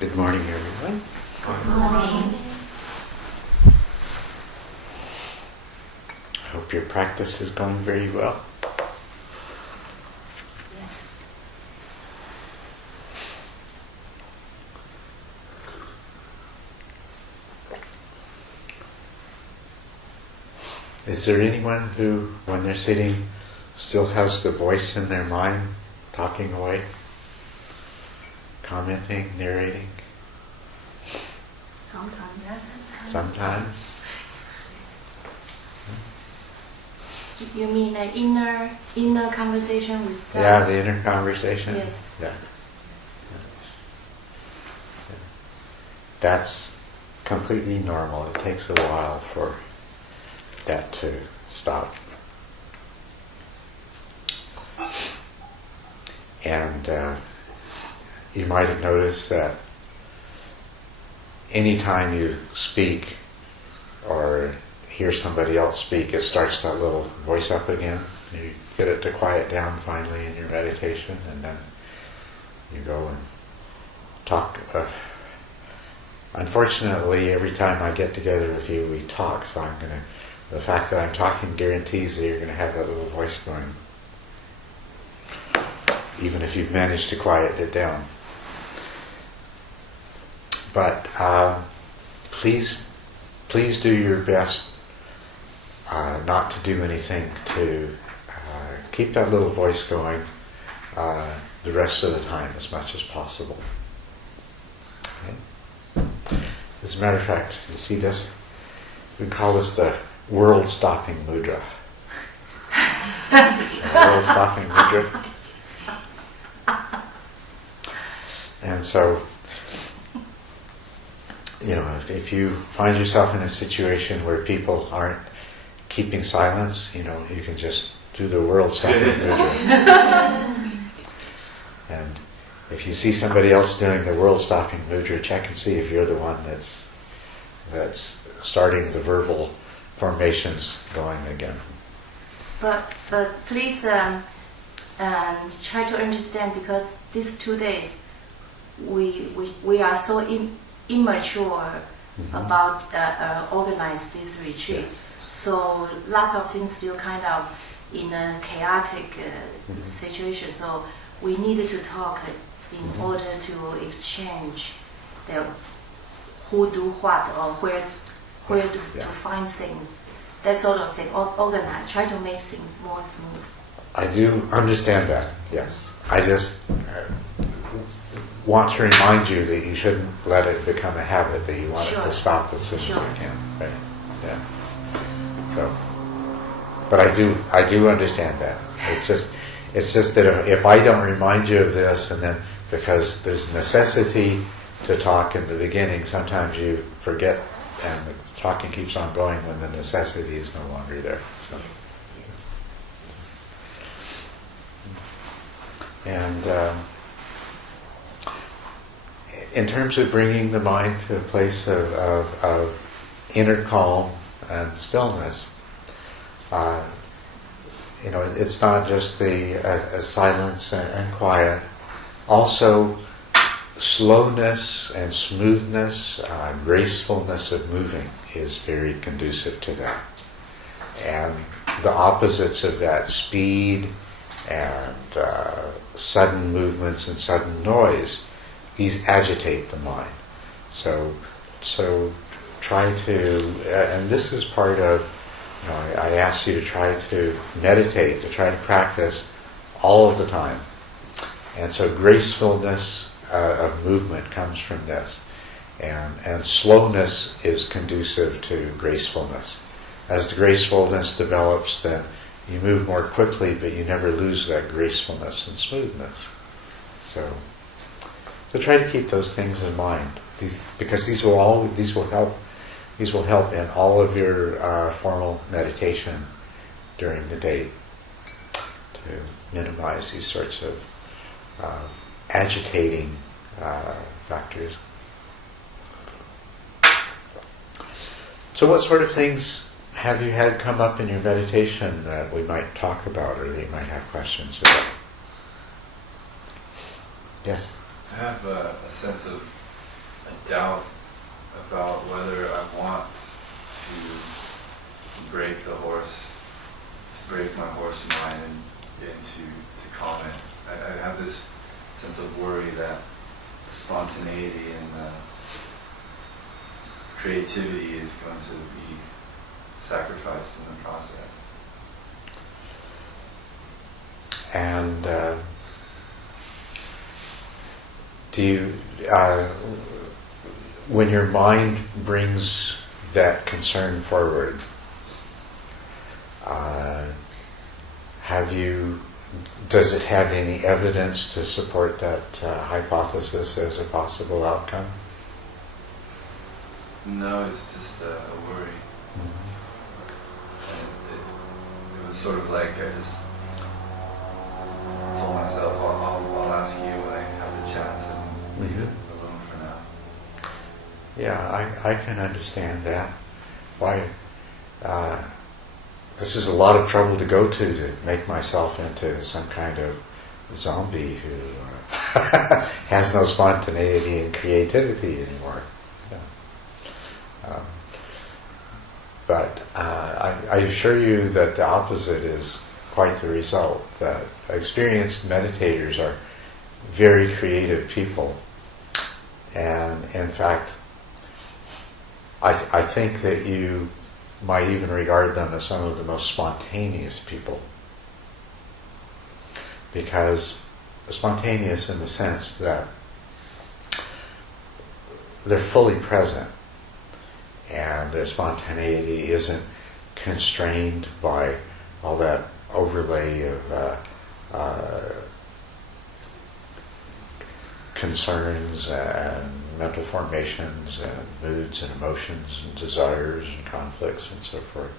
Good morning, everyone. Good morning. I hope your practice is going very well. Yes. Is there anyone who, when they're sitting, still has the voice in their mind talking away? Commenting, narrating? Sometimes. Sometimes? You mean an inner conversation with self? Yeah, the inner conversation? Yes. Yeah. That's completely normal. It takes a while for that to stop. And you might have noticed that anytime you speak or hear somebody else speak, it starts that little voice up again. You get it to quiet down finally in your meditation, and then you go and talk. Unfortunately, every time I get together with you, we talk, so the fact that I'm talking guarantees that you're going to have that little voice going, even if you've managed to quiet it down. But please do your best not to do anything to keep that little voice going the rest of the time as much as possible. Okay? As a matter of fact, you see this? We call this the world-stopping mudra. The world-stopping mudra. And so, if you find yourself in a situation where people aren't keeping silence, you can just do the world-stopping mudra. And if you see somebody else doing the world-stopping mudra, check and see if you're the one that's starting the verbal formations going again. But please try to understand, because these 2 days we are so immature about organize this retreat. Yes. So lots of things still kind of in a chaotic situation. So we needed to talk in order to exchange the who do what or where to find things. That sort of thing. Organize. Try to make things more smooth. I do understand that, yes. I just want to remind you that you shouldn't let it become a habit, that you want it to stop as soon as you can. Right? Yeah. So, but I do understand that. It's just that if I don't remind you of this, and then because there's necessity to talk in the beginning, sometimes you forget, and the talking keeps on going when the necessity is no longer there. So. Yes. And in terms of bringing the mind to a place of inner calm and stillness, it's not just the silence and quiet. Also, slowness and smoothness, gracefulness of moving is very conducive to that. And the opposites of that, speed and sudden movements and sudden noise, these agitate the mind. So try to, and this is part of, I ask you to try to meditate, to try to practice all of the time. And so gracefulness of movement comes from this. And slowness is conducive to gracefulness. As the gracefulness develops, then you move more quickly, but you never lose that gracefulness and smoothness. So try to keep those things in mind. Because these will help in all of your formal meditation during the day to minimize these sorts of agitating factors. So what sort of things have you had come up in your meditation that we might talk about, or that you might have questions about? Yes? I have a sense of a doubt about whether I want to break the horse, to break my horse mind and to comment. I have this sense of worry that the spontaneity and the creativity is going to be sacrificed in the process. And do you, when your mind brings that concern forward, does it have any evidence to support that hypothesis as a possible outcome? No, it's just a worry. And it was sort of like I just told myself, I'll ask you when I have the chance and leave it alone for now. Yeah, I can understand that. Why? This is a lot of trouble to go to make myself into some kind of zombie who has no spontaneity and creativity anymore. But I assure you that the opposite is quite the result, that experienced meditators are very creative people. And in fact, I think that you might even regard them as some of the most spontaneous people. Because spontaneous in the sense that they're fully present and their spontaneity isn't constrained by all that overlay of concerns and mental formations and moods and emotions and desires and conflicts and so forth.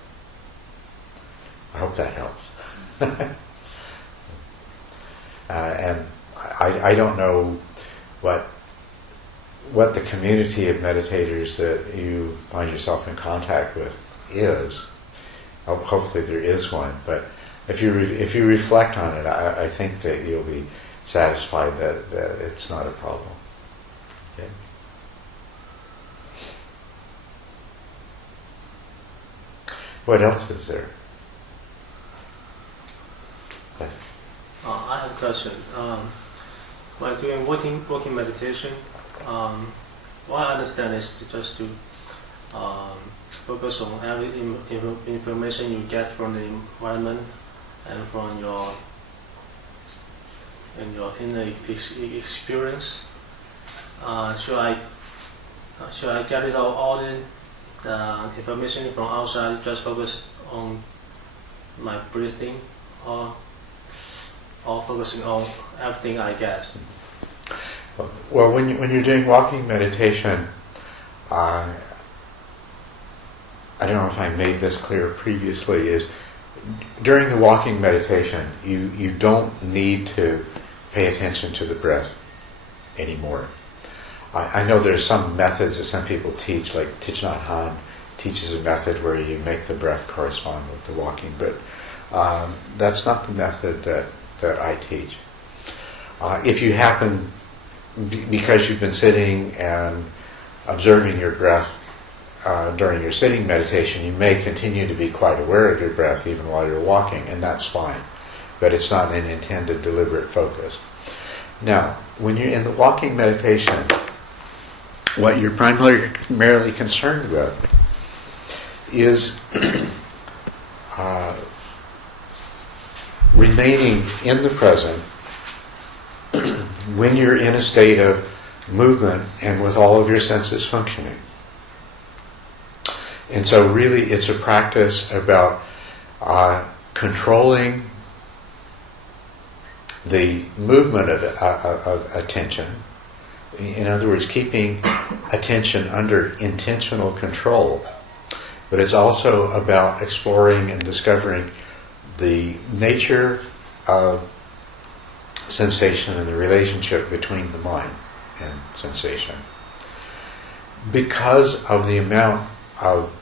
I hope that helps. And I don't know what the community of meditators that you find yourself in contact with is. Hopefully there is one, but if you reflect on it, I think that you'll be satisfied that it's not a problem. Okay? What else is there? Yes. I have a question. While doing walking meditation, what I understand is just to focus on every information you get from the environment and from your inner experience. Should I get rid of all the information from outside, just focus on my breathing, or focusing on everything I get? Well, when you're doing walking meditation, I don't know if I made this clear previously, is during the walking meditation, you don't need to pay attention to the breath anymore. I know there's some methods that some people teach, like Thich Nhat Hanh teaches a method where you make the breath correspond with the walking, but that's not the method that I teach. If you happen, because you've been sitting and observing your breath during your sitting meditation, you may continue to be quite aware of your breath even while you're walking, and that's fine. But it's not an intended deliberate focus. Now, when you're in the walking meditation, what you're primarily concerned with is remaining in the present when you're in a state of movement and with all of your senses functioning. And so really it's a practice about controlling the movement of attention. In other words, keeping attention under intentional control. But it's also about exploring and discovering the nature of sensation and the relationship between the mind and sensation. Because of the amount of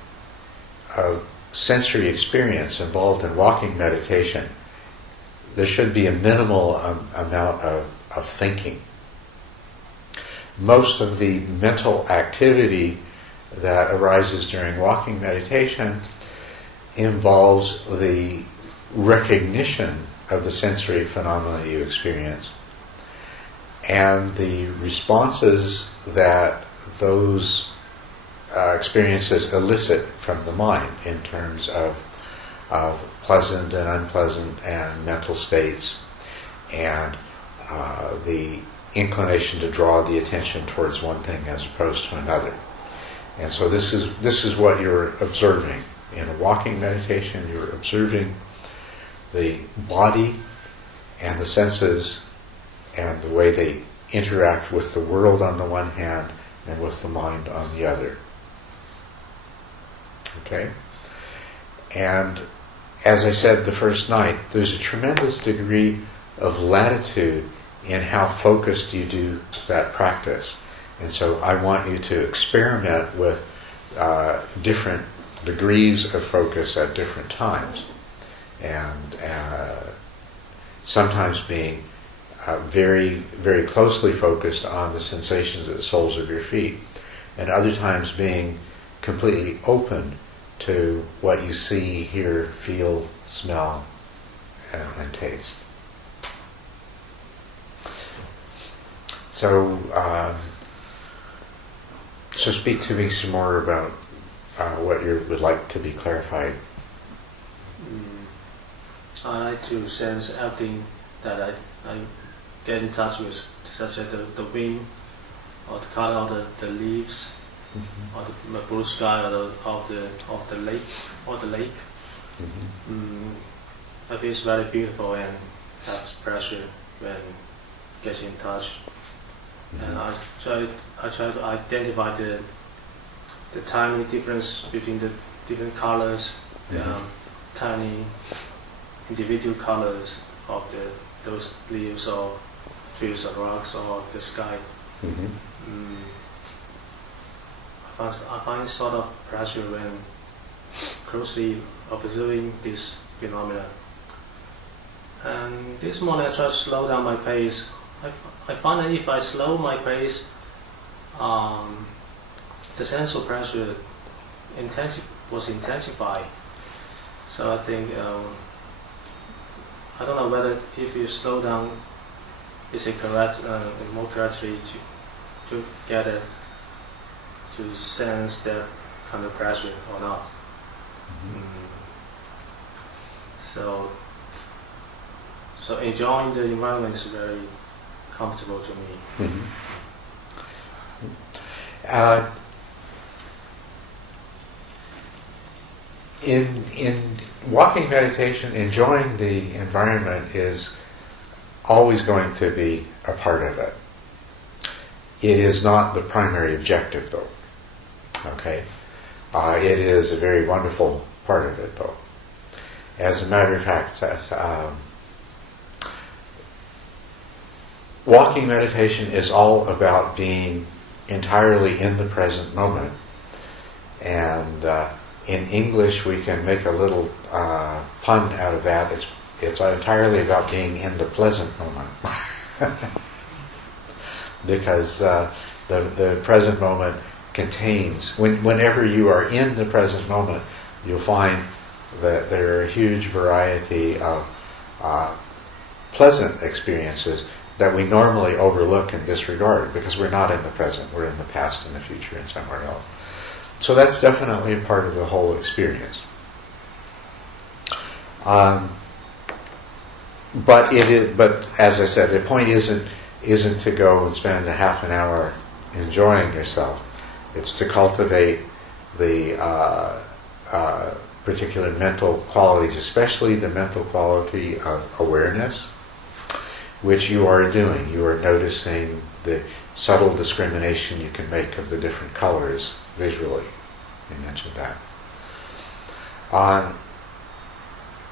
sensory experience involved in walking meditation, there should be a minimal amount of thinking. most of the mental activity that arises during walking meditation involves the recognition of the sensory phenomena you experience and the responses that those experiences elicit from the mind in terms of pleasant and unpleasant and mental states and the inclination to draw the attention towards one thing as opposed to another. And so this is what you're observing. In a walking meditation, you're observing the body and the senses and the way they interact with the world on the one hand and with the mind on the other. Okay? And as I said the first night, there's a tremendous degree of latitude in how focused you do that practice. And so I want you to experiment with different degrees of focus at different times. And sometimes being very, very closely focused on the sensations of the soles of your feet. And other times being completely open to what you see, hear, feel, smell, and taste. So speak to me some more about what you would like to be clarified. I like to sense everything that I get in touch with, such as the wind, or the color of the leaves, or the blue sky, or of the lake. It feels very beautiful and has pleasure when getting in touch. And I try to identify the tiny difference between the different colors, tiny individual colors of those leaves or trees or rocks or the sky. I find sort of pleasure when closely observing this phenomena. And this morning I try to slow down my pace. I find that if I slow my pace, the sense of pressure was intensified. So I think, I don't know whether if you slow down, is it correct, more correctly to get it, to sense that kind of pressure or not. So enjoying the environment is very comfortable to me. In walking meditation, enjoying the environment is always going to be a part of it. It is not the primary objective, though. Okay? It is a very wonderful part of it, though. As a matter of fact, walking meditation is all about being entirely in the present moment. And in English, we can make a little pun out of that. It's entirely about being in the pleasant moment. Because the present moment contains, whenever you are in the present moment, you'll find that there are a huge variety of pleasant experiences that we normally overlook and disregard because we're not in the present, we're in the past and the future and somewhere else. So that's definitely a part of the whole experience. But as I said, the point isn't to go and spend a half an hour enjoying yourself. It's to cultivate the particular mental qualities, especially the mental quality of awareness, which you are doing. You are noticing the subtle discrimination you can make of the different colors visually. You mentioned that.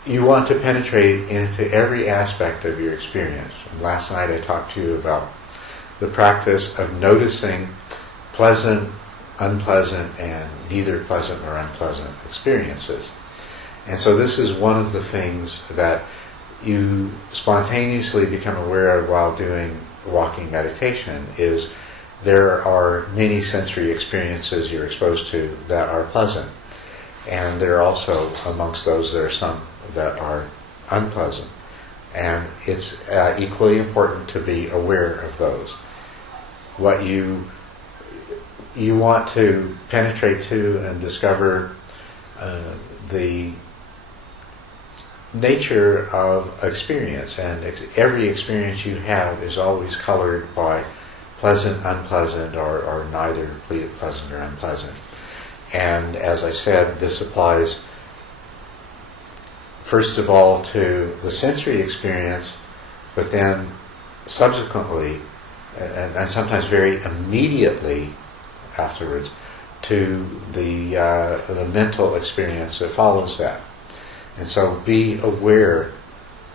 You want to penetrate into every aspect of your experience. And last night I talked to you about the practice of noticing pleasant, unpleasant, and neither pleasant nor unpleasant experiences. And so this is one of the things that you spontaneously become aware of while doing walking meditation, is there are many sensory experiences you're exposed to that are pleasant. And there are also, amongst those, there are some that are unpleasant. And it's equally important to be aware of those. What you want to penetrate to and discover the nature of experience, and every experience you have is always colored by pleasant, unpleasant, or neither pleasant or unpleasant. And as I said, this applies first of all to the sensory experience, but then subsequently, and sometimes very immediately afterwards, to the mental experience that follows that. And so be aware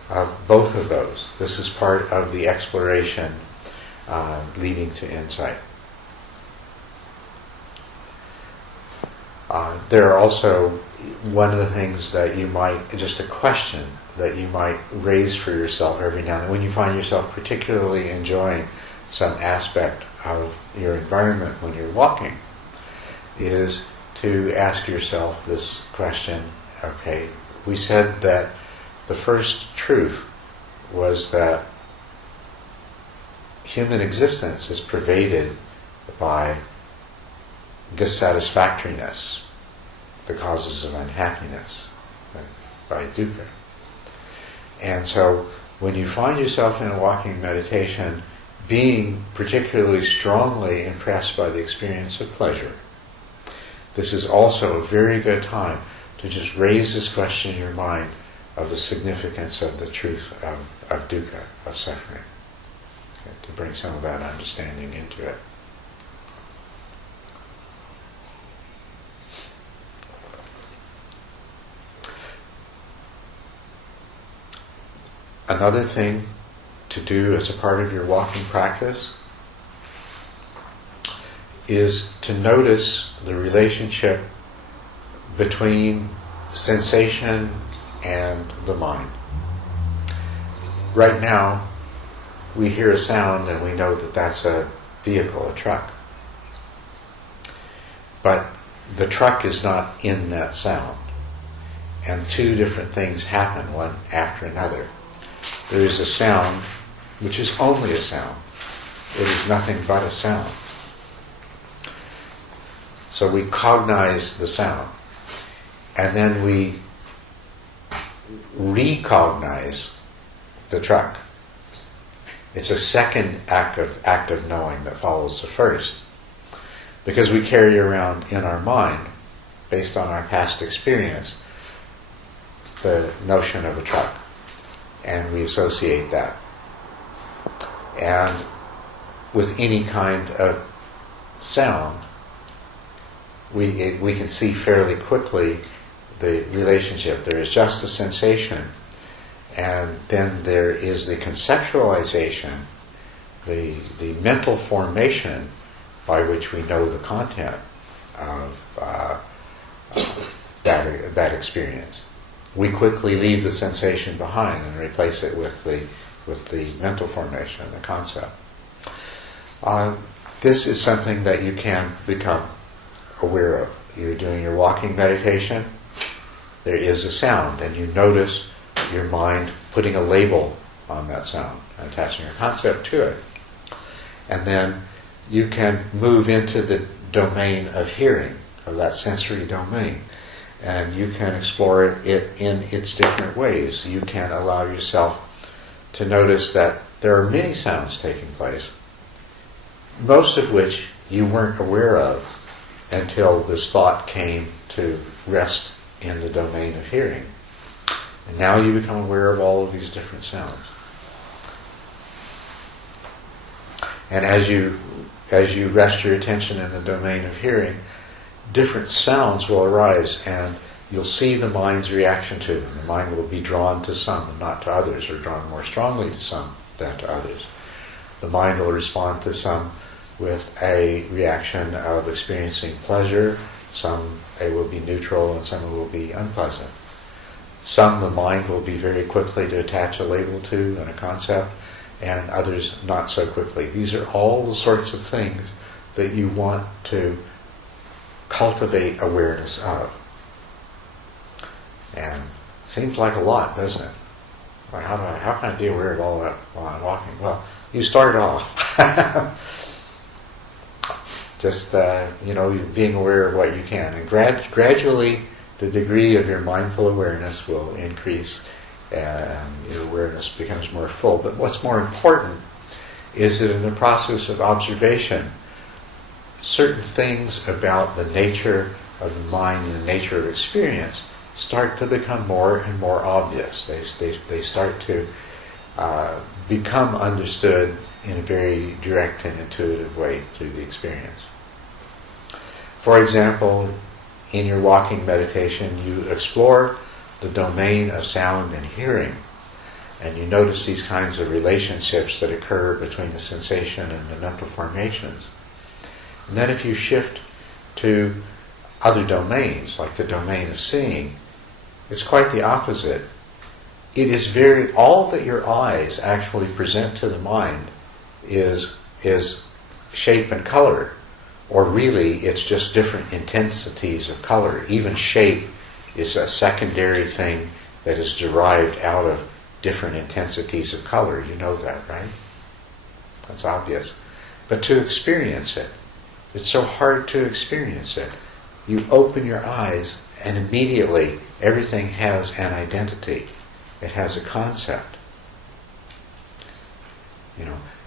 of both of those. This is part of the exploration leading to insight. There are also, one of the things that you might, just a question that you might raise for yourself every now and then, when you find yourself particularly enjoying some aspect of your environment when you're walking, is to ask yourself this question. Okay, we said that the first truth was that human existence is pervaded by dissatisfactoriness, the causes of unhappiness, by dukkha. And so when you find yourself in a walking meditation being particularly strongly impressed by the experience of pleasure, this is also a very good time to just raise this question in your mind of the significance of the truth of dukkha, of suffering, okay, to bring some of that understanding into it. Another thing to do as a part of your walking practice is to notice the relationship between sensation and the mind. Right now, we hear a sound and we know that that's a vehicle, a truck. But the truck is not in that sound. And two different things happen, one after another. There is a sound, which is only a sound. It is nothing but a sound. So we cognize the sound. And then we recognize the truck. It's a second act of knowing that follows the first. Because we carry around in our mind, based on our past experience, the notion of a truck. And we associate that. And with any kind of sound, we can see fairly quickly the relationship. There is just a sensation, and then there is the conceptualization, the mental formation by which we know the content of that experience. We quickly leave the sensation behind and replace it with the mental formation, the concept. This is something that you can become aware of. You're doing your walking meditation, there is a sound, and you notice your mind putting a label on that sound, attaching a concept to it. And then you can move into the domain of hearing, or that sensory domain. And you can explore it in its different ways. You can allow yourself to notice that there are many sounds taking place, most of which you weren't aware of until this thought came to rest in the domain of hearing. And now you become aware of all of these different sounds. And as you rest your attention in the domain of hearing, different sounds will arise, and you'll see the mind's reaction to them. The mind will be drawn to some and not to others, or drawn more strongly to some than to others. The mind will respond to some with a reaction of experiencing pleasure, some it will be neutral, and some it will be unpleasant. Some the mind will be very quickly to attach a label to and a concept, and others not so quickly. These are all the sorts of things that you want to cultivate awareness of. And it seems like a lot, doesn't it? Well, how can I be aware of all that while I'm walking? Well, you start off. Just, being aware of what you can. And gradually, the degree of your mindful awareness will increase and your awareness becomes more full. But what's more important is that in the process of observation, certain things about the nature of the mind and the nature of experience start to become more and more obvious. They start to become understood in a very direct and intuitive way through the experience. For example, in your walking meditation, you explore the domain of sound and hearing, and you notice these kinds of relationships that occur between the sensation and the mental formations. And then if you shift to other domains, like the domain of seeing, it's quite the opposite. It is all that your eyes actually present to the mind is shape and color, or really it's just different intensities of color. Even shape is a secondary thing that is derived out of different intensities of color. You know that, right? That's obvious. But to experience it, it's so hard to experience it. You open your eyes and immediately everything has an identity. It has a concept.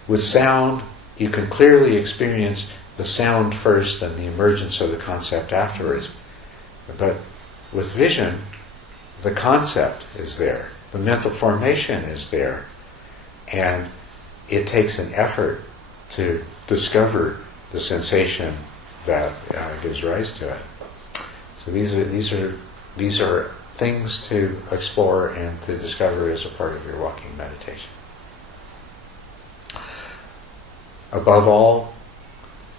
With sound, you can clearly experience the sound first and the emergence of the concept afterwards. But with vision, the concept is there. The mental formation is there. And it takes an effort to discover the sensation that gives rise to it. So these are things to explore and to discover as a part of your walking meditation. Above all,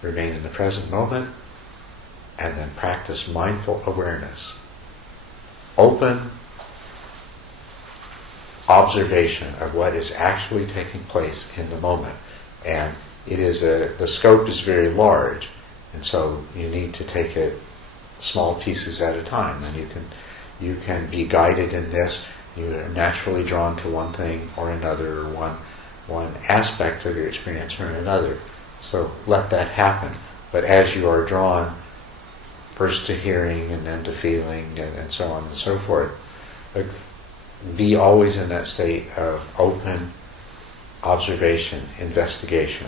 remain in the present moment and then practice mindful awareness. Open observation of what is actually taking place in the moment. And the scope is very large, and so you need to take it small pieces at a time. And you can be guided in this. You are naturally drawn to one thing or another, or one aspect of your experience or another. So let that happen. But as you are drawn first to hearing and then to feeling and so on and so forth, be always in that state of open observation, investigation,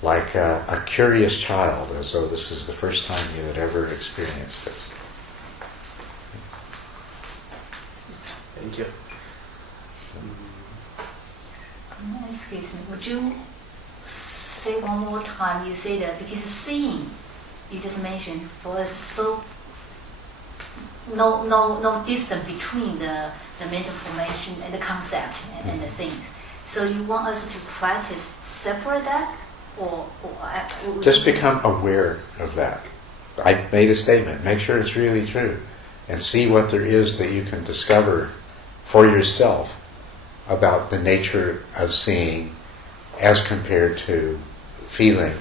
like a curious child, as though this is the first time you had ever experienced this. Thank you. Excuse me, would you say one more time? You say that because seeing, you just mentioned, for us, so no distance between the mental formation and the concept and the things. So you want us to practice separate that, or just become aware of that. I made a statement. Make sure it's really true, and see what there is that you can discover for yourself about the nature of seeing as compared to feeling.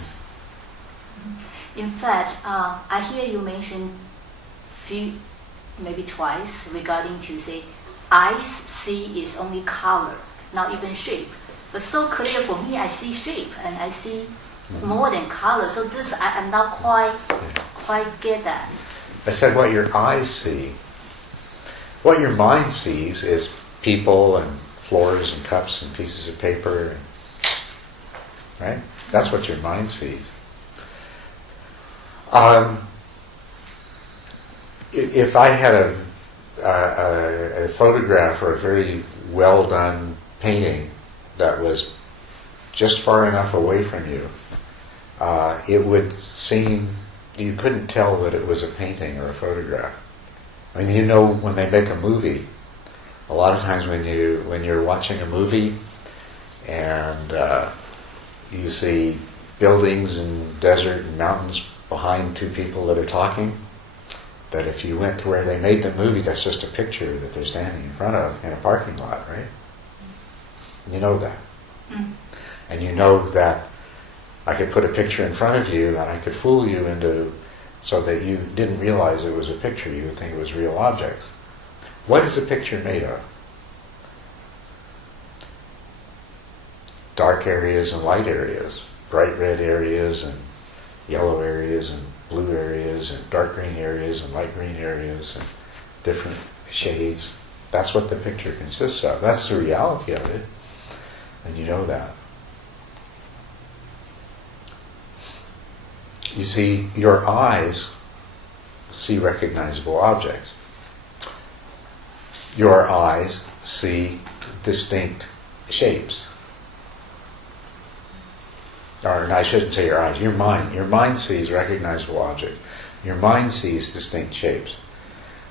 In fact, I hear you mention maybe twice regarding to say eyes see is only color, not even shape. But so clear for me, I see shape and I see more than color. So this I'm not quite get that. I said what your eyes see. What your mind sees is people and floors and cups and pieces of paper, right? That's what your mind sees. If I had a photograph or a very well done painting that was just far enough away from you, it would seem you couldn't tell that it was a painting or a photograph. I mean, when they make a movie, a lot of times when you're watching a movie and you see buildings and desert and mountains behind two people that are talking, that if you went to where they made the movie, that's just a picture that they're standing in front of in a parking lot, right? You know that. And you know that I could put a picture in front of you and I could fool you into, so that you didn't realize it was a picture, you would think it was real objects. What is a picture made of? Dark areas and light areas, bright red areas and yellow areas and blue areas and dark green areas and light green areas and different shades. That's what the picture consists of. That's the reality of it. And you know that. You see, your eyes see recognizable objects. Your eyes see distinct shapes. Or I shouldn't say your eyes, your mind. Your mind sees recognizable objects. Your mind sees distinct shapes.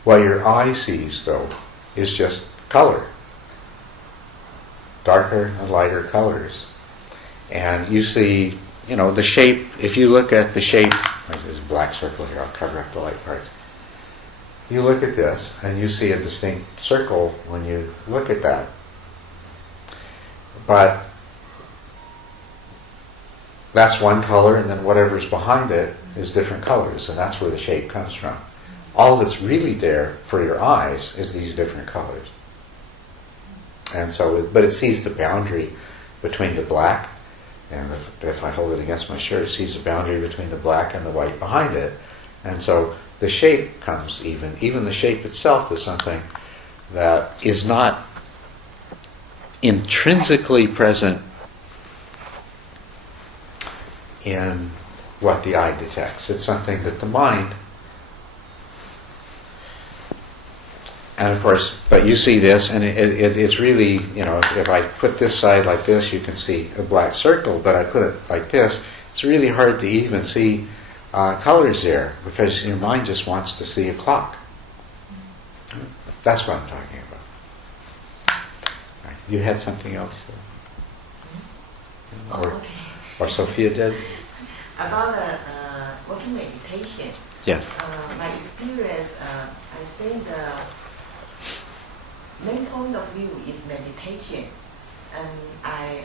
What your eye sees, though, is just color. Darker and lighter colors. And you see, the shape, if you look at the shape, there's a black circle here, I'll cover up the light parts. You look at this, and you see a distinct circle when you look at that. But that's one color, and then whatever's behind it is different colors, and that's where the shape comes from. All that's really there for your eyes is these different colors. And so, but it sees the boundary between the black, and if I hold it against my shirt, it sees the boundary between the black and the white behind it. And so the shape comes even the shape itself is something that is not intrinsically present in what the eye detects. It's something that the mind, and of course, but you see this, and it's really, if I put this side like this, you can see a black circle, but I put it like this, it's really hard to even see colors there, because your mind just wants to see a clock. That's what I'm talking about. Right. You had something else? Or Sophia did? About working meditation. Yes. My experience, I think the main point of view is meditation, and I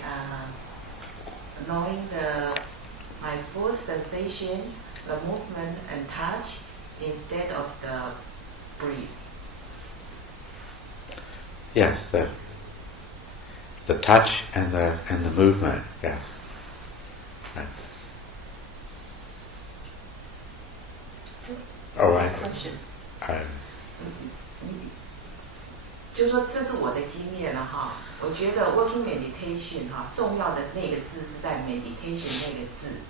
knowing my full sensation, the movement and touch instead of the breath. Yes, the touch and the movement. Yes. Right. Oh, right. 就说这是我的经验了哈，我觉得 working meditation 哈，重要的那个字是在 meditation 那个字。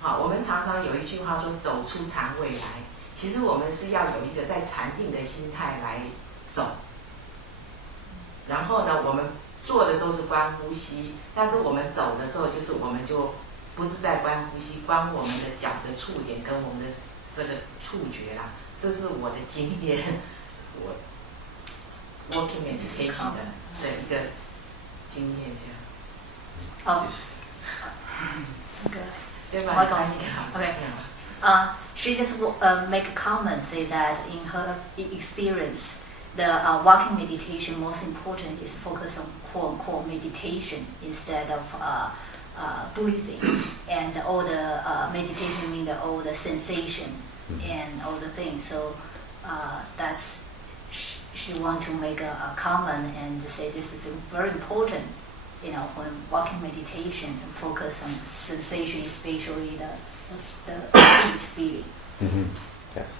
好，我们常常有一句话说走出禅位来，其实我们是要有一个在禅定的心态来走。然后呢，我们做的时候是观呼吸，但是我们走的时候，就是我们就不是在观呼吸，观我们的脚的触点跟我们的这个触觉啦。这是我的经验，我 working meditation 的一个经验这样。对吧？ Okay. She just make a comment, say that in her experience, the walking meditation most important is focus on quote-unquote meditation instead of breathing, and all the meditation mean all the sensation and all the things. So that's she want to make a comment and say this is very important. When walking meditation, and focus on sensation, especially the feet feeling. Mm-hmm. Yes.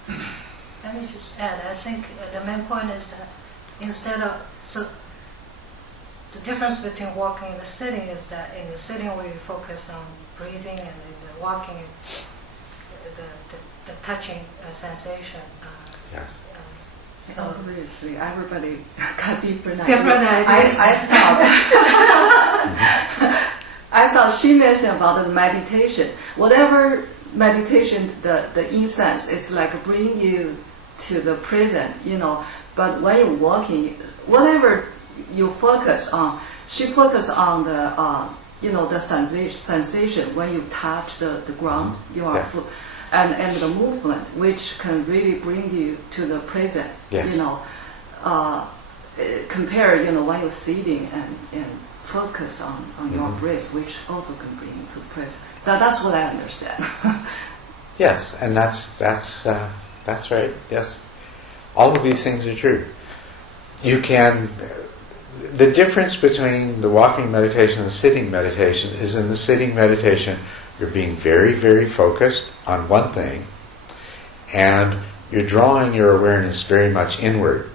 Let me just add, I think the main point is that instead of, so the difference between walking and the sitting is that in the sitting we focus on breathing, and in the walking it's the touching sensation. Yes. So obviously everybody got different ideas. I thought she mentioned about the meditation. Whatever meditation, the incense is like bring you to the present, But when you're walking, whatever you focus on, she focus on the the sensation when you touch the ground, your foot, and the movement, which can really bring you to the present. Yes. Compare when you're sitting and focus on your breath, which also can bring you to the present. That's what I understand. Yes, and that's right. Yes, all of these things are true. You can. The difference between the walking meditation and the sitting meditation is in the sitting meditation, you're being very, very focused on one thing, and you're drawing your awareness very much inward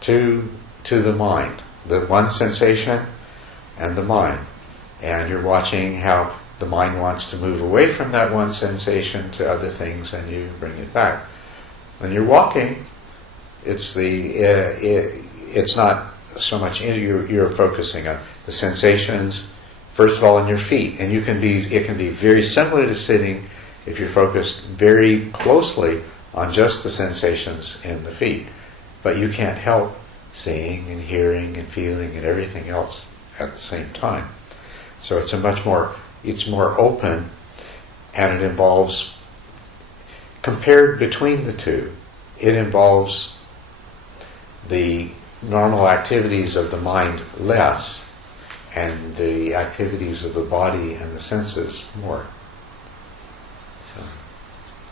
to the mind, the one sensation and the mind. And you're watching how the mind wants to move away from that one sensation to other things, and you bring it back. When you're walking, it's not so much you're focusing on the sensations, first of all, in your feet, and it can be very similar to sitting if you're focused very closely on just the sensations in the feet, but you can't help seeing and hearing and feeling and everything else at the same time. So it's more open, and it involves, compared between the two, it involves the normal activities of the mind less, and the activities of the body and the senses more. So,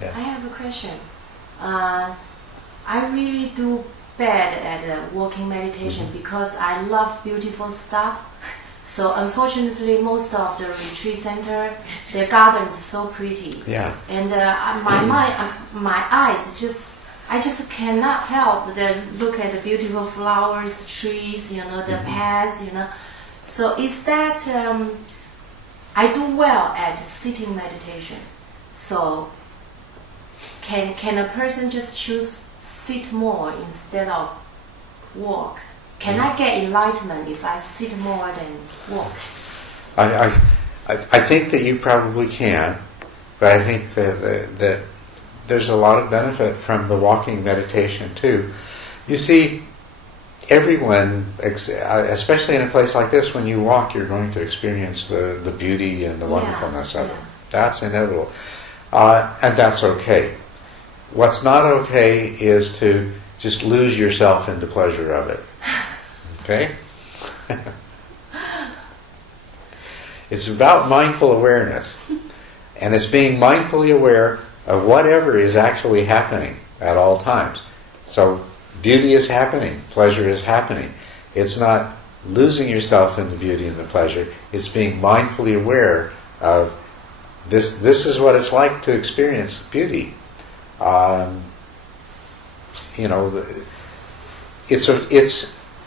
yeah. I have a question. I really do bad at walking meditation because I love beautiful stuff. So unfortunately, most of the retreat center, their gardens are so pretty. Yeah. And my eyes I just cannot help but look at the beautiful flowers, trees, the paths, So is that I do well at sitting meditation. So can a person just choose sit more instead of walk? Can I get enlightenment if I sit more than walk? I think that you probably can, but I think that there's a lot of benefit from the walking meditation too. You see, everyone, especially in a place like this, when you walk, you're going to experience the beauty and the wonderfulness of it. That's inevitable. And that's okay. What's not okay is to just lose yourself in the pleasure of it. Okay? It's about mindful awareness. And it's being mindfully aware of whatever is actually happening at all times. So beauty is happening, pleasure is happening. It's not losing yourself in the beauty and the pleasure. It's being mindfully aware of this. This is what it's like to experience beauty. It's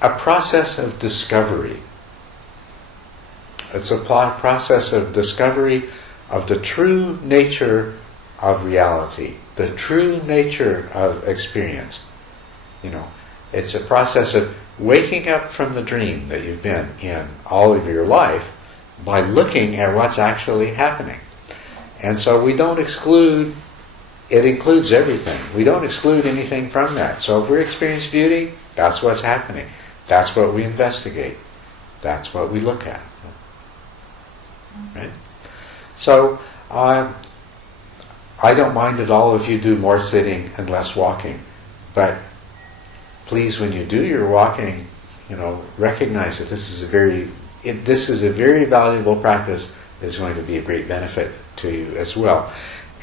a process of discovery. It's a process of discovery of the true nature of reality, the true nature of experience. It's a process of waking up from the dream that you've been in all of your life by looking at what's actually happening. And so we don't exclude, it includes everything. We don't exclude anything from that. So if we experience beauty, that's what's happening. That's what we investigate. That's what we look at. Right? So, I don't mind at all if you do more sitting and less walking, but please, when you do your walking, recognize that this is a very valuable practice that's going to be a great benefit to you as well.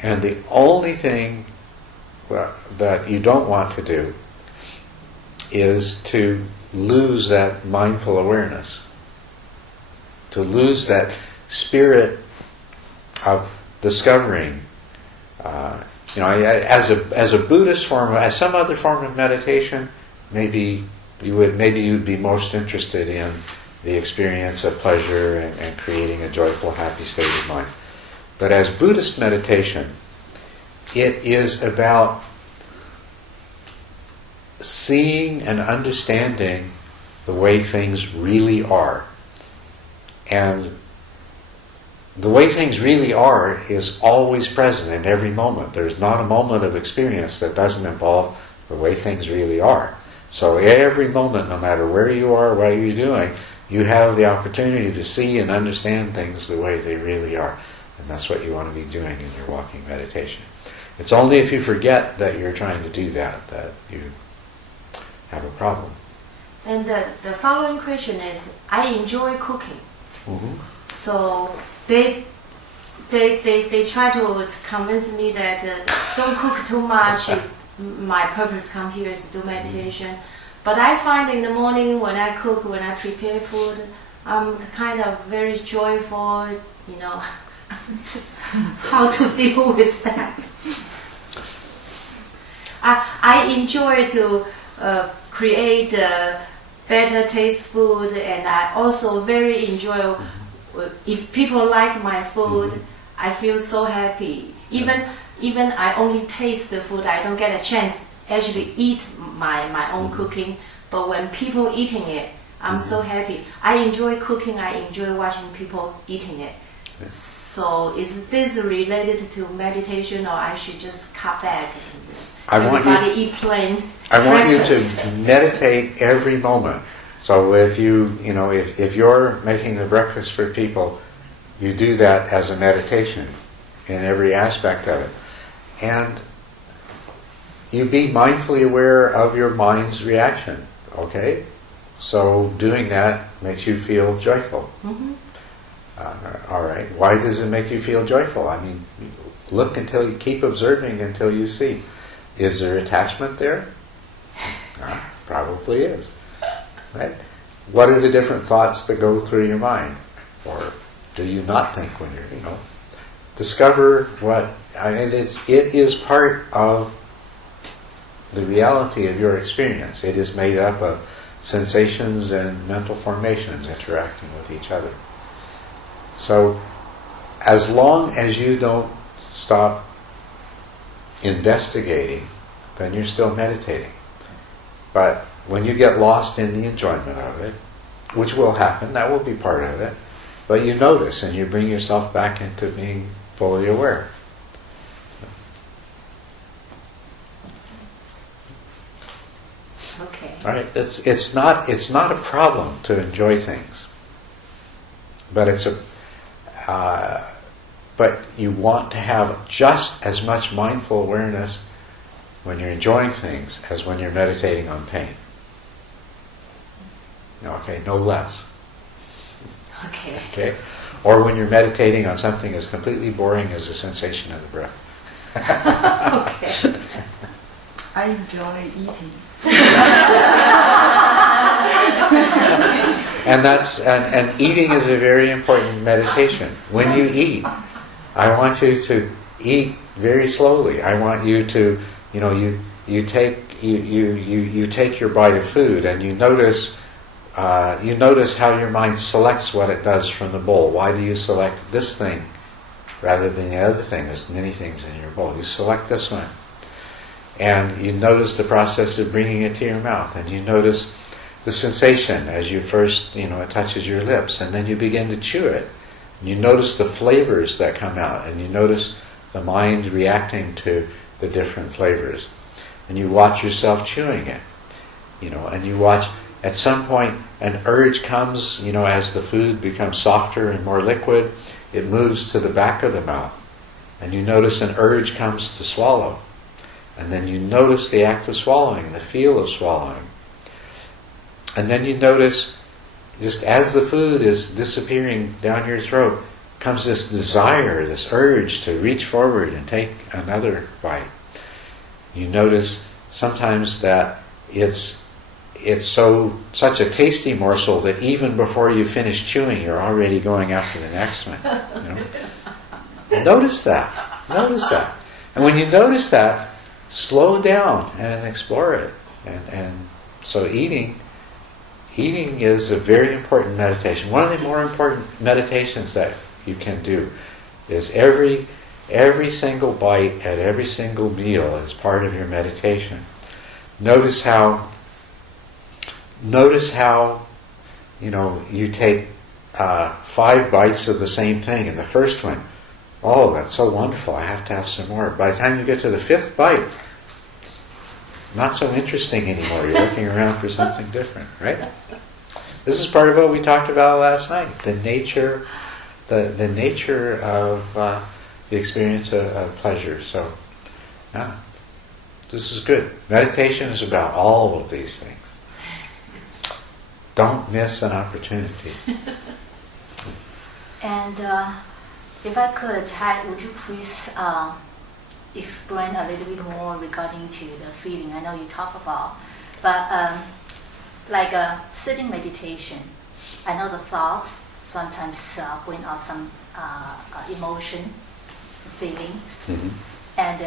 And the only thing that you don't want to do is to lose that mindful awareness, to lose that spirit of discovering. As a Buddhist form, as some other form of meditation, maybe you'd be most interested in the experience of pleasure and creating a joyful, happy state of mind. But as Buddhist meditation, it is about seeing and understanding the way things really are. And the way things really are is always present in every moment. There's not a moment of experience that doesn't involve the way things really are. So every moment, no matter where you are, what you're doing, you have the opportunity to see and understand things the way they really are. And that's what you want to be doing in your walking meditation. It's only if you forget that you're trying to do that you have a problem. And the following question is, I enjoy cooking. Mhm. So they try to convince me that don't cook too much. My purpose come here is to do meditation. But I find in the morning when I cook, when I prepare food, I'm kind of very joyful, you know, just how to deal with that. I enjoy to create better taste food, and I also very enjoy if people like my food. I feel so happy. Even I only taste the food, I don't get a chance actually eat my own cooking. But when people eating it, I'm so happy. I enjoy cooking. I enjoy watching people eating it. So is this related to meditation, or I should just cut back? Everybody eat plain. I want you breakfast. to meditate every moment. So if if you're making the breakfast for people, you do that as a meditation in every aspect of it. And you be mindfully aware of your mind's reaction, okay? So doing that makes you feel joyful. All right. Why does it make you feel joyful? I mean, look until you keep observing until you see. Is there attachment there? Probably is. Right? What are the different thoughts that go through your mind? Or do you not think when you're, discover what, it is part of the reality of your experience. It is made up of sensations and mental formations interacting with each other. So, as long as you don't stop investigating, then you're still meditating. But when you get lost in the enjoyment of it, which will happen, that will be part of it, but you notice and you bring yourself back into being fully aware. Okay. All right, it's not a problem to enjoy things, but but you want to have just as much mindful awareness when you're enjoying things as when you're meditating on pain. Okay, no less. Okay. Okay, or when you're meditating on something as completely boring as the sensation of the breath. Okay. I enjoy eating. And eating is a very important meditation. When you eat, I want you to eat very slowly. I want you to, you take your bite of food and you notice how your mind selects what it does from the bowl. Why do you select this thing rather than the other thing? There's many things in your bowl. You select this one. And you notice the process of bringing it to your mouth. And you notice the sensation as you first, it touches your lips. And then you begin to chew it. And you notice the flavors that come out. And you notice the mind reacting to the different flavors. And you watch yourself chewing it. And you watch, at some point, an urge comes, as the food becomes softer and more liquid, it moves to the back of the mouth. And you notice an urge comes to swallow. And then you notice the act of swallowing, the feel of swallowing. And then you notice, just as the food is disappearing down your throat, comes this desire, this urge to reach forward and take another bite. You notice sometimes that it's such a tasty morsel that even before you finish chewing, you're already going after the next one. Notice that. And when you notice that, slow down and explore it. And so eating is a very important meditation. One of the more important meditations that you can do is every single bite at every single meal is part of your meditation. Notice how you take 5 bites of the same thing, and the first one, oh, that's so wonderful, I have to have some more. By the time you get to the 5th bite, it's not so interesting anymore. You're looking around for something different, right? This is part of what we talked about last night, the nature of the experience of pleasure. So, this is good. Meditation is about all of these things. don't miss an opportunity. And if I could, would you please explain a little bit more regarding to the feeling? I know you talk about, but like a sitting meditation, I know the thoughts sometimes bring out some emotion, feeling, and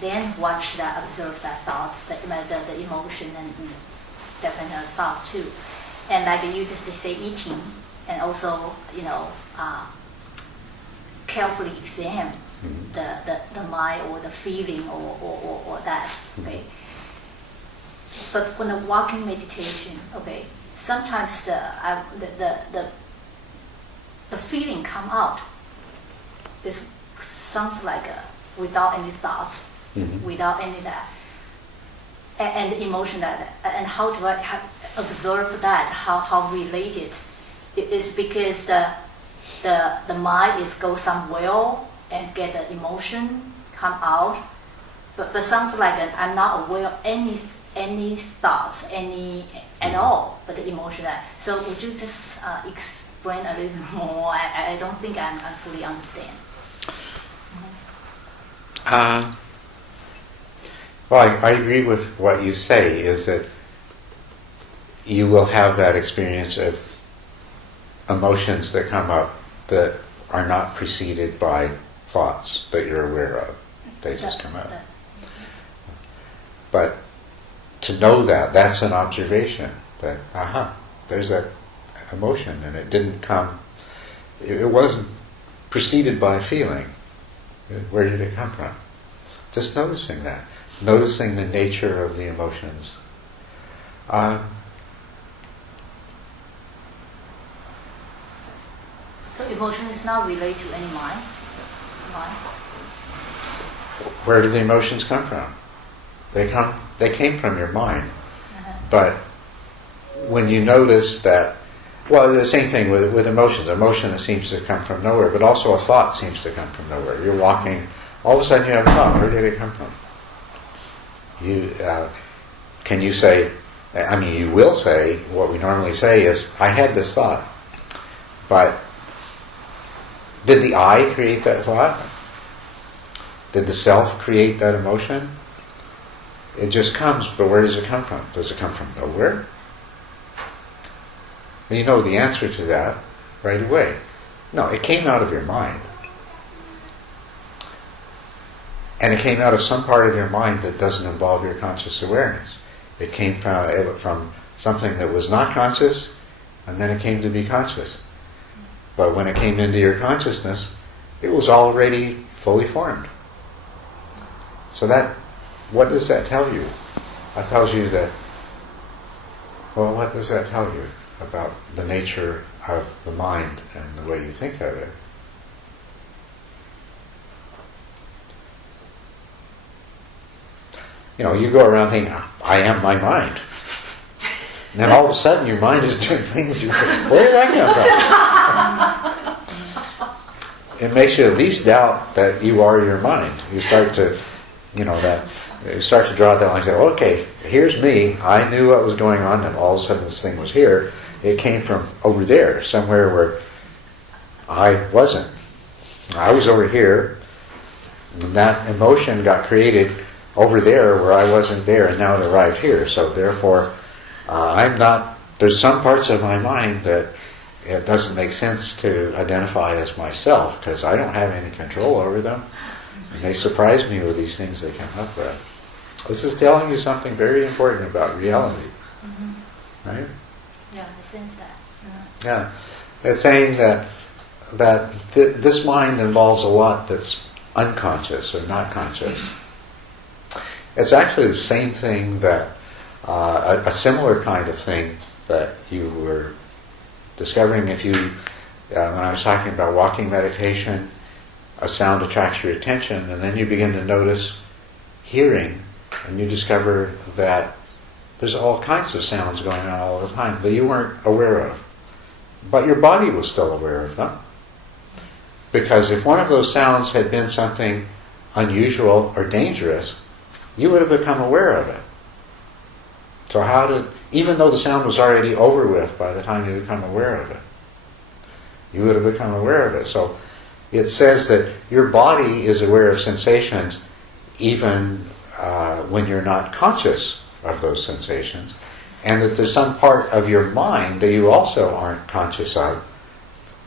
then watch that, observe that thoughts, the emotion and different thoughts too. And like you just say eating, and also, carefully examine the mind or the feeling or that, okay? But when the walking meditation, okay, sometimes the feeling come out. It sounds like without any thoughts, without any that, and the emotion that, and how do I observe that? How related? It is because the mind is go somewhere and get the emotion come out, but sounds like I'm not aware of any thoughts, at all, but the emotion. So would you just explain a little more? I don't think I fully understand. Well, I agree with what you say, is that you will have that experience of emotions that come up that are not preceded by thoughts that you're aware of. They just come up. But to know that, that's an observation. That, there's that emotion, and it didn't come, it wasn't preceded by a feeling. Where did it come from? Just noticing that. Noticing the nature of the emotions. So emotion is not related to any mind? Where do the emotions come from? They came from your mind. But when you notice that, well, the same thing with emotions. Emotion seems to come from nowhere, but also a thought seems to come from nowhere. You're walking, all of a sudden you have a thought. Where did it come from? Can you say, you will say, what we normally say is, I had this thought. But did the I create that thought? Did the self create that emotion? It just comes, but where does it come from? Does it come from nowhere? And you know the answer to that right away. No, it came out of your mind. And it came out of some part of your mind that doesn't involve your conscious awareness. It came from something that was not conscious, and then it came to be conscious. But when it came into your consciousness, it was already fully formed. So what does that tell you? That tells you that, well, what does that tell you about the nature of the mind and the way you think of it? You go around thinking, I am my mind. And then all of a sudden your mind is doing things. Where did that come from? It makes you at least doubt that you are your mind. You start to, you start to draw that line and say, okay, here's me. I knew what was going on, and all of a sudden this thing was here. It came from over there, somewhere where I wasn't. I was over here, and that emotion got created over there where I wasn't there, and now it arrived here. So therefore, I'm not, there's some parts of my mind that it doesn't make sense to identify as myself, because I don't have any control over them. And they surprise me with these things they come up with. This is telling you something very important about reality. Right? Yeah, I sense that. Yeah. It's saying that this mind involves a lot that's unconscious or not conscious. It's actually the same thing that a similar kind of thing that you were discovering if you, when I was talking about walking meditation, a sound attracts your attention, and then you begin to notice hearing, and you discover that there's all kinds of sounds going on all the time that you weren't aware of. But your body was still aware of them. Because if one of those sounds had been something unusual or dangerous, you would have become aware of it. So even though the sound was already over with by the time you become aware of it, you would have become aware of it. So it says that your body is aware of sensations even when you're not conscious of those sensations, and that there's some part of your mind that you also aren't conscious of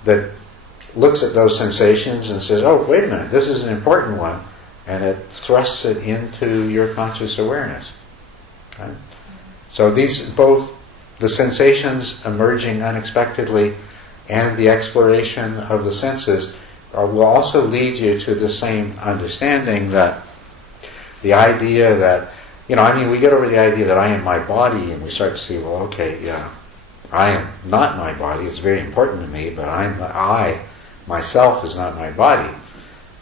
that looks at those sensations and says, oh, wait a minute, this is an important one, and it thrusts it into your conscious awareness. Right? So these, both the sensations emerging unexpectedly and the exploration of the senses will also lead you to the same understanding that the idea that, we get over the idea that I am my body, and we start to see, well, okay, yeah, I am not my body, it's very important to me, but I myself is not my body.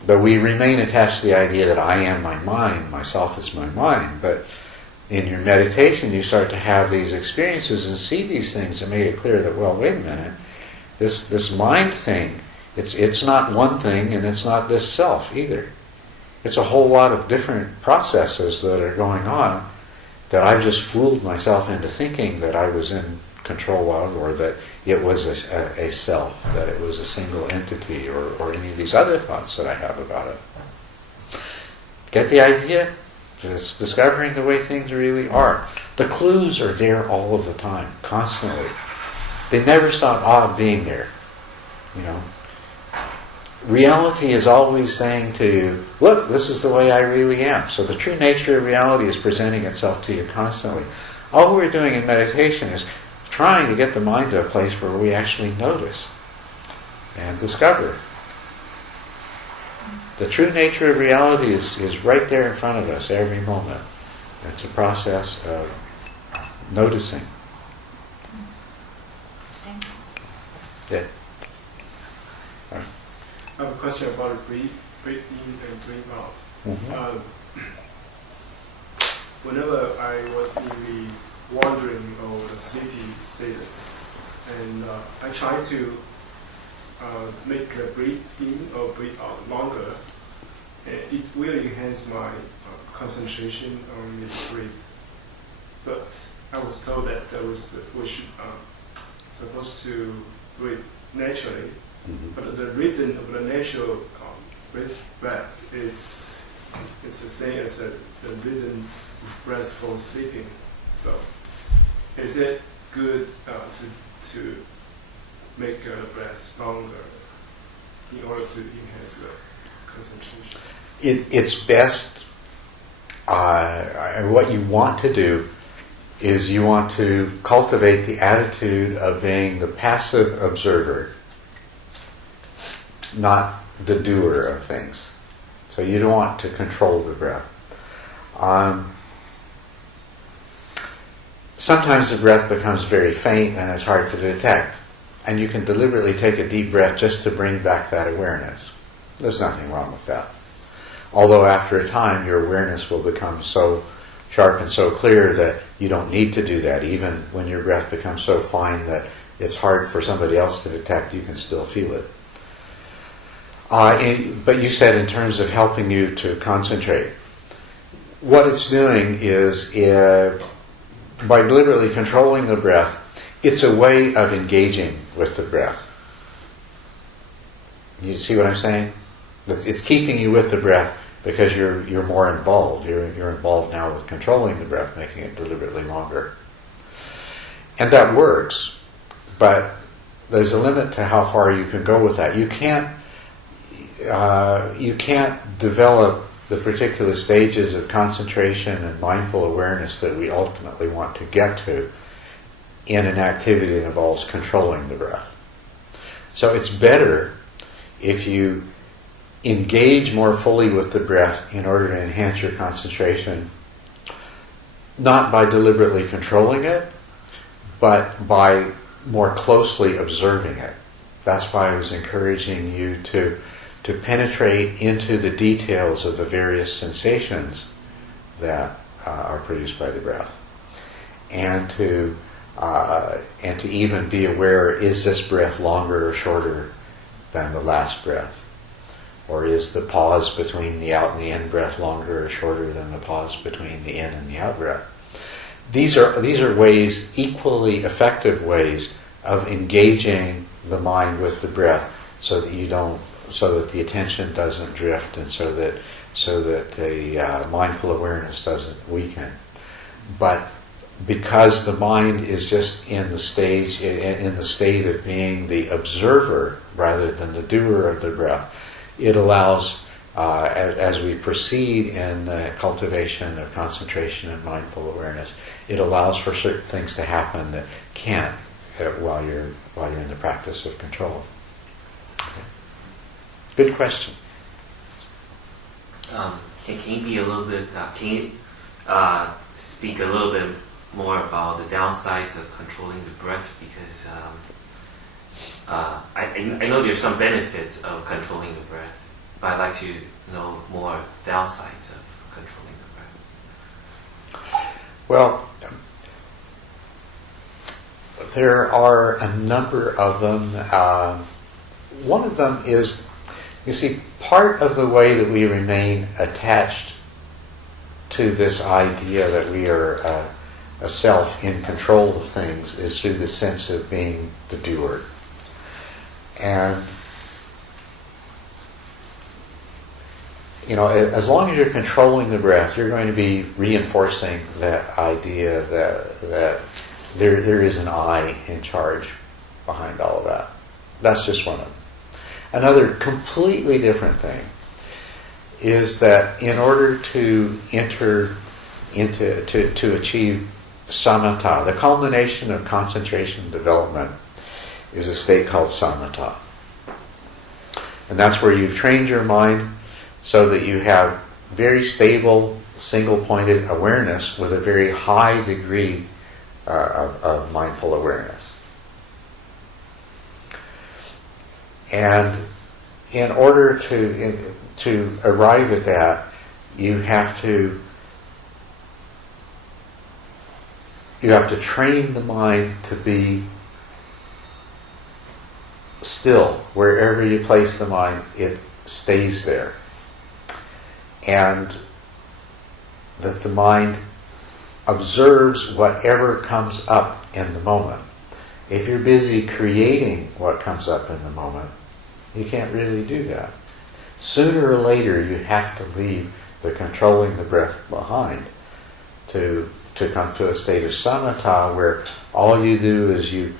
But we remain attached to the idea that I am my mind, myself is my mind. But in your meditation, you start to have these experiences and see these things and make it clear that, well, wait a minute, this mind thing, it's not one thing, and it's not this self either. It's a whole lot of different processes that are going on that I've just fooled myself into thinking that I was in control of, or that it was a self, that it was a single entity, or any of these other thoughts that I have about it. Get the idea? It's discovering the way things really are. The clues are there all of the time, constantly. They never stop being there. Reality is always saying to you, look, this is the way I really am. So the true nature of reality is presenting itself to you constantly. All we're doing in meditation is trying to get the mind to a place where we actually notice and discover. The true nature of reality is right there in front of us every moment. It's a process of noticing. Yeah. I have a question about breathe in and breathe out. Mm-hmm. Whenever I was in the wandering or the sleepy status, and I try to make the breathe in or breathe out longer, it will enhance my concentration on the breath. But I was told that we should supposed to breathe naturally. Mm-hmm. But the rhythm of the natural breath it's the same as the rhythm of breath for sleeping. So, is it good to make the breath longer in order to enhance the concentration? It's best. What you want to do is you want to cultivate the attitude of being the passive observer, not the doer of things. So you don't want to control the breath. Sometimes the breath becomes very faint and it's hard to detect. And you can deliberately take a deep breath just to bring back that awareness. There's nothing wrong with that. Although after a time your awareness will become so sharp and so clear that you don't need to do that. Even when your breath becomes so fine that it's hard for somebody else to detect, you can still feel it. But you said in terms of helping you to concentrate. What it's doing is, by deliberately controlling the breath, it's a way of engaging with the breath. You see what I'm saying? It's keeping you with the breath because you're more involved. You're involved now with controlling the breath, making it deliberately longer. And that works, but there's a limit to how far you can go with that. You can't develop the particular stages of concentration and mindful awareness that we ultimately want to get to in an activity that involves controlling the breath. So it's better if you engage more fully with the breath in order to enhance your concentration, not by deliberately controlling it, but by more closely observing it. That's why I was encouraging you to penetrate into the details of the various sensations that are produced by the breath, and to even be aware: is this breath longer or shorter than the last breath, or is the pause between the out and the in breath longer or shorter than the pause between the in and the out breath? these are ways, equally effective ways of engaging the mind with the breath, so that the attention doesn't drift, and so that the mindful awareness doesn't weaken. But because the mind is just in the state of being the observer rather than the doer of the breath, it allows, as we proceed in the cultivation of concentration and mindful awareness, it allows for certain things to happen that can't while you're in the practice of control. Okay. Good question. Can you be a little bit? Can you speak a little bit more about the downsides of controlling the breath? Because I know there's some benefits of controlling the breath, but I'd like to know more downsides of controlling the breath. Well, there are a number of them. One of them is, you see, part of the way that we remain attached to this idea that we are a self in control of things is through the sense of being the doer. And, as long as you're controlling the breath, you're going to be reinforcing that idea that there is an I in charge behind all of that. That's just one of them. Another completely different thing is that in order to to achieve samatha, the culmination of concentration development is a state called samatha. And that's where you've trained your mind so that you have very stable, single-pointed awareness with a very high degree of mindful awareness. And in order to arrive at that, you have to train the mind to be still. Wherever you place the mind, it stays there. And that the mind observes whatever comes up in the moment. If you're busy creating what comes up in the moment, you can't really do that. Sooner or later, you have to leave the controlling the breath behind to come to a state of samatha where all you do is you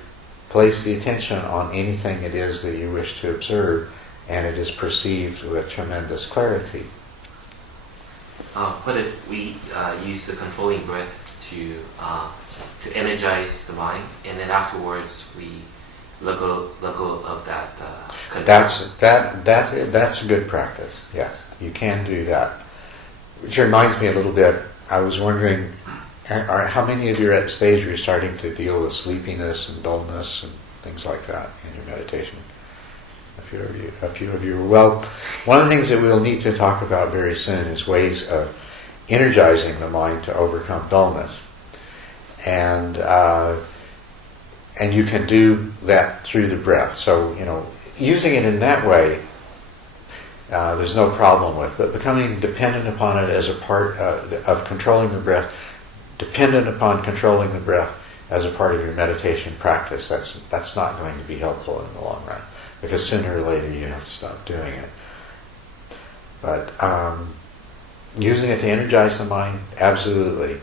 place the attention on anything it is that you wish to observe, and it is perceived with tremendous clarity. What if we use the controlling breath to energize the mind, and then afterwards we let go of that control? That's a good practice. Yes, you can do that. Which reminds me a little bit. I was wondering, how many of you are at the stage where you're starting to deal with sleepiness and dullness and things like that in your meditation? A few of you. Well, one of the things that we'll need to talk about very soon is ways of energizing the mind to overcome dullness. And you can do that through the breath. So, using it in that way, there's no problem with. But becoming dependent upon it as a part of controlling the breath, dependent upon controlling the breath as a part of your meditation practice, that's not going to be helpful in the long run. Because sooner or later you have to stop doing it. But using it to energize the mind, absolutely.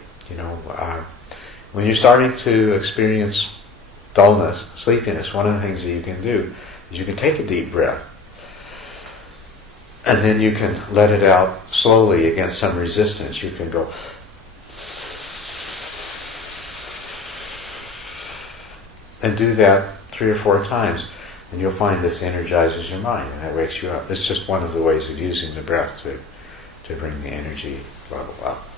When you're starting to experience dullness, sleepiness, one of the things that you can do is you can take a deep breath, and then you can let it out slowly against some resistance. You can go, and do that 3 or 4 times. And you'll find this energizes your mind and it wakes you up. It's just one of the ways of using the breath to bring the energy level up.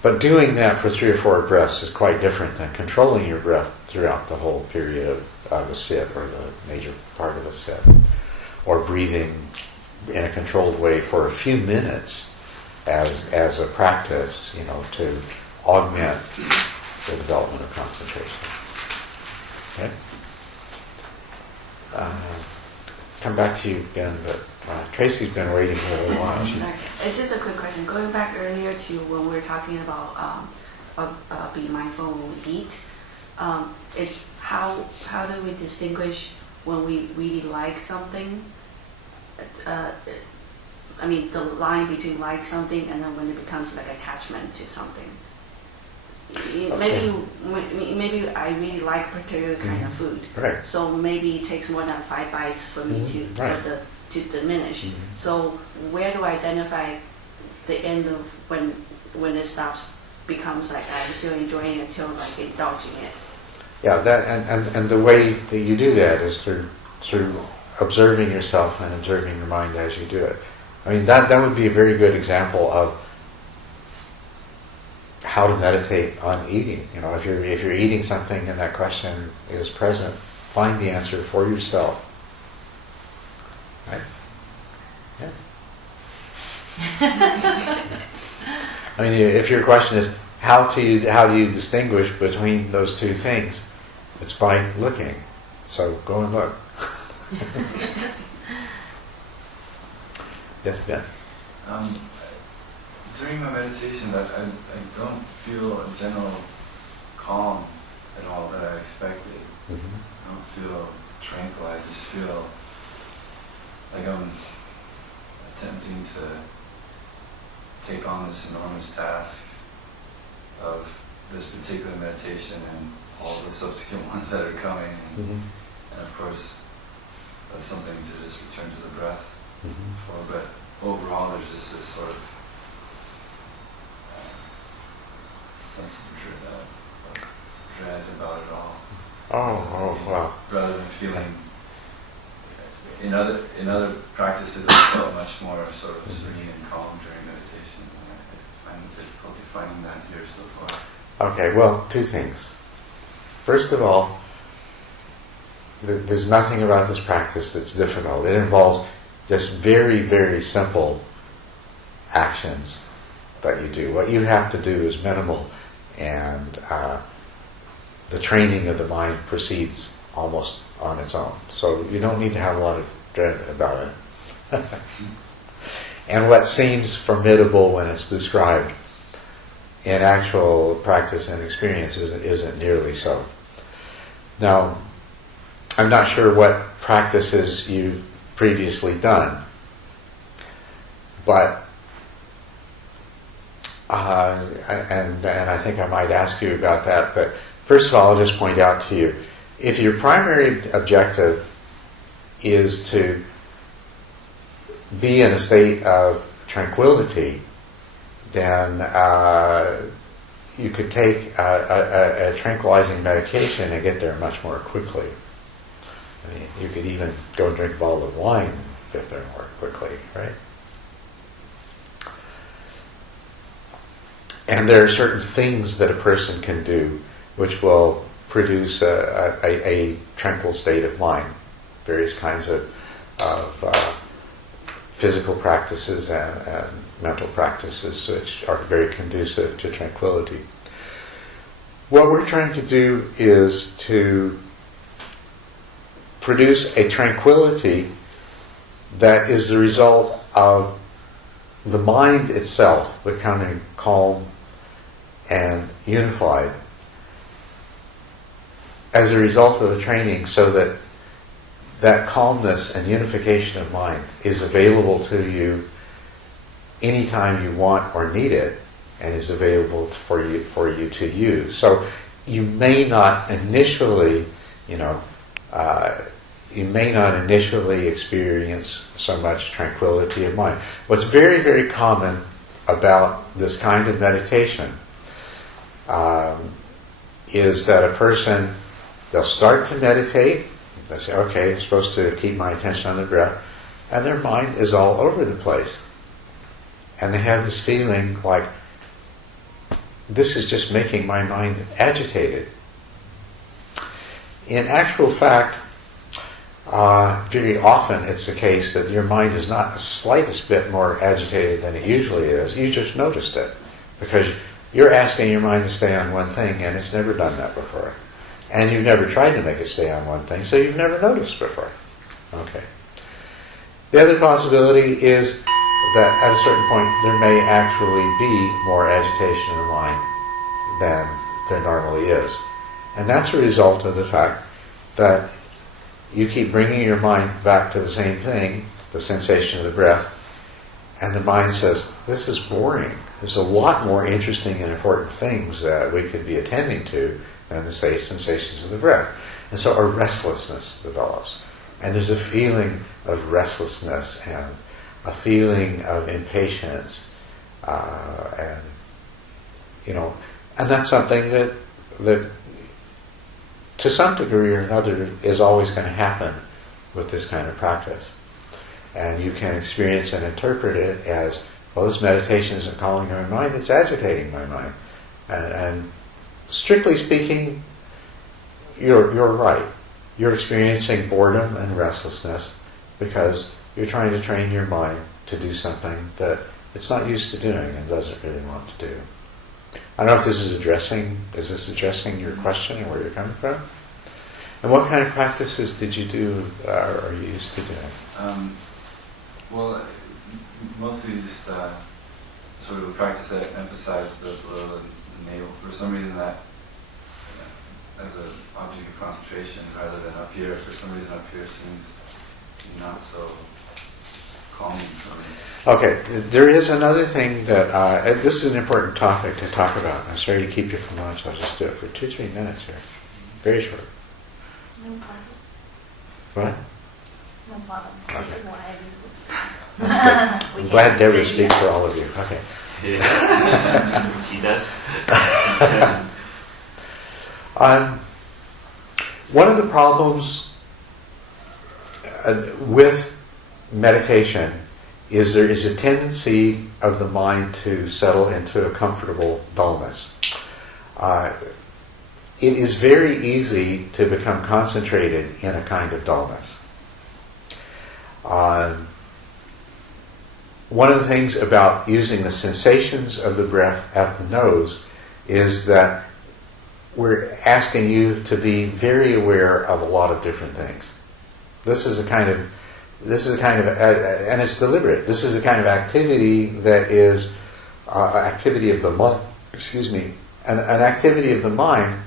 But doing that for 3 or 4 breaths is quite different than controlling your breath throughout the whole period of a sit, or the major part of a sit. Or breathing in a controlled way for a few minutes as a practice, to augment the development of concentration. Okay? Come back to you, Ben, but Tracy's been waiting for a little while. Sorry. It's just a quick question. Going back earlier to when we were talking about be mindful when we eat. How do we distinguish when we really like something? I mean, the line between like something and then when it becomes like attachment to something. Maybe I really like a particular kind of food. Right. So maybe it takes more than 5 bites for me to diminish. So where do I identify the end of when it stops, becomes like I'm still enjoying it until like indulging it? Yeah, that and the way that you do that is through observing yourself and observing your mind as you do it. I mean, that would be a very good example of how to meditate on eating. You know, if you're eating something and that question is present, find the answer for yourself. Right? Yeah. I mean, if your question is how do you distinguish between those two things, it's by looking. So go and look. Yes, Ben. During my meditation, I don't feel a general calm at all that I expected. I don't feel tranquil. I just feel like I'm attempting to take on this enormous task of this particular meditation and all the subsequent ones that are coming. And of course, that's something to just return to the breath for. But overall, there's just this sort of sense of dread about it all. Oh, wow. Rather than feeling, in other practices, I felt much more sort of serene and calm during meditation. And I find difficulty finding that here so far. Okay, well, two things. First of all, there's nothing about this practice that's difficult. It involves just very, very simple actions that you do. What you have to do is minimal, and the training of the mind proceeds almost on its own. So you don't need to have a lot of dread about it. And what seems formidable when it's described in actual practice and experience isn't nearly so. Now, I'm not sure what practices you've previously done, but and I think I might ask you about that. But first of all, I'll just point out to you, if your primary objective is to be in a state of tranquility, then you could take a tranquilizing medication and get there much more quickly. I mean, you could even go and drink a bottle of wine and get there more quickly, right? And there are certain things that a person can do which will produce a tranquil state of mind. Various kinds of physical practices and mental practices which are very conducive to tranquility. What we're trying to do is to produce a tranquility that is the result of the mind itself becoming calm and unified as a result of the training, so that that calmness and unification of mind is available to you anytime you want or need it, and is available for you to use. So you may not initially, experience so much tranquility of mind. What's very, very common about this kind of meditation is that a person, they'll start to meditate, they say, okay, I'm supposed to keep my attention on the breath, and their mind is all over the place. And they have this feeling like, this is just making my mind agitated. In actual fact, very often it's the case that your mind is not the slightest bit more agitated than it usually is. You just noticed it, because you're asking your mind to stay on one thing, and it's never done that before. And you've never tried to make it stay on one thing, so you've never noticed before. Okay. The other possibility is that at a certain point there may actually be more agitation in the mind than there normally is. And that's a result of the fact that you keep bringing your mind back to the same thing, the sensation of the breath, and the mind says, this is boring. There's a lot more interesting and important things that we could be attending to than the sensations of the breath. And so a restlessness develops. And there's a feeling of restlessness and a feeling of impatience. And that's something that to some degree or another is always going to happen with this kind of practice. And you can experience and interpret it as, well, this meditation isn't calming my mind, it's agitating my mind. And strictly speaking, you're right. You're experiencing boredom and restlessness because you're trying to train your mind to do something that it's not used to doing and doesn't really want to do. I don't know if this is addressing your question and where you're coming from? And what kind of practices did you do or are you used to doing? Well, mostly just sort of a practice that emphasized the throat and the navel. For some reason that, as an object of concentration rather than up here, for some reason up here seems not so calming for me. Okay, there is another thing that, this is an important topic to talk about. I'm sorry to keep you from lunch, I'll just do it for 2-3 minutes here. Very short. No problem. What? No problem. Okay. I'm glad Deborah speaks for all of you. Okay. Yeah. She does. One of the problems with meditation is there is a tendency of the mind to settle into a comfortable dullness. It is very easy to become concentrated in a kind of dullness. One of the things about using the sensations of the breath at the nose is that we're asking you to be very aware of a lot of different things. This is a kind of, and it's deliberate. This is a kind of activity that is activity of the mind. An activity of the mind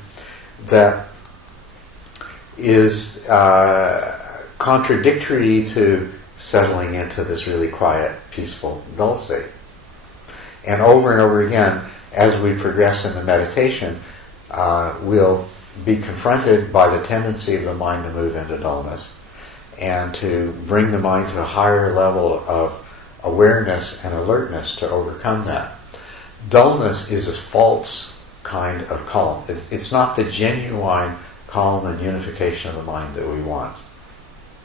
that is contradictory to settling into this really quiet, peaceful, dull state. And over again, as we progress in the meditation, we'll be confronted by the tendency of the mind to move into dullness and to bring the mind to a higher level of awareness and alertness to overcome that. Dullness is a false kind of calm. It's not the genuine calm and unification of the mind that we want.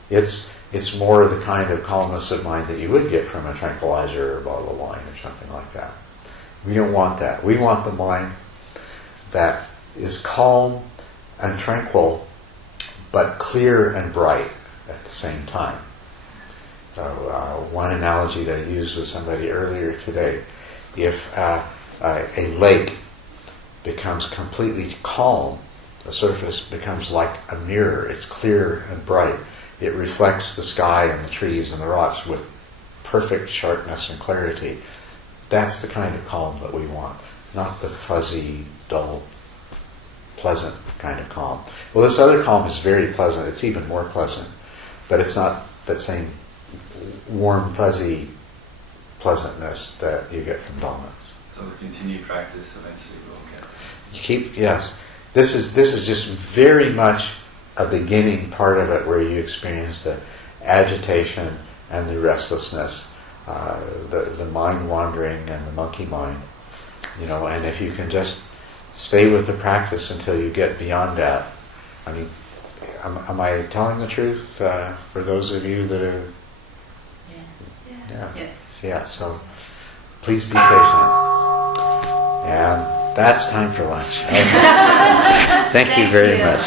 It's more the kind of calmness of mind that you would get from a tranquilizer or a bottle of wine or something like that. We don't want that. We want the mind that is calm and tranquil, but clear and bright at the same time. So one analogy that I used with somebody earlier today, if a lake becomes completely calm, the surface becomes like a mirror. It's clear and bright. It reflects the sky and the trees and the rocks with perfect sharpness and clarity. That's the kind of calm that we want, not the fuzzy, dull, pleasant kind of calm. Well, this other calm is very pleasant. It's even more pleasant, but it's not that same warm, fuzzy pleasantness that you get from dullness. So with continued practice, eventually we'll get it. You keep, yes. This is just very much a beginning part of it where you experience the agitation and the restlessness, the mind wandering and the monkey mind, and if you can just stay with the practice until you get beyond that. I mean, am I telling the truth for those of you that are... Yeah. Yes. Yeah, so please be patient. And that's time for lunch. Thank you very much.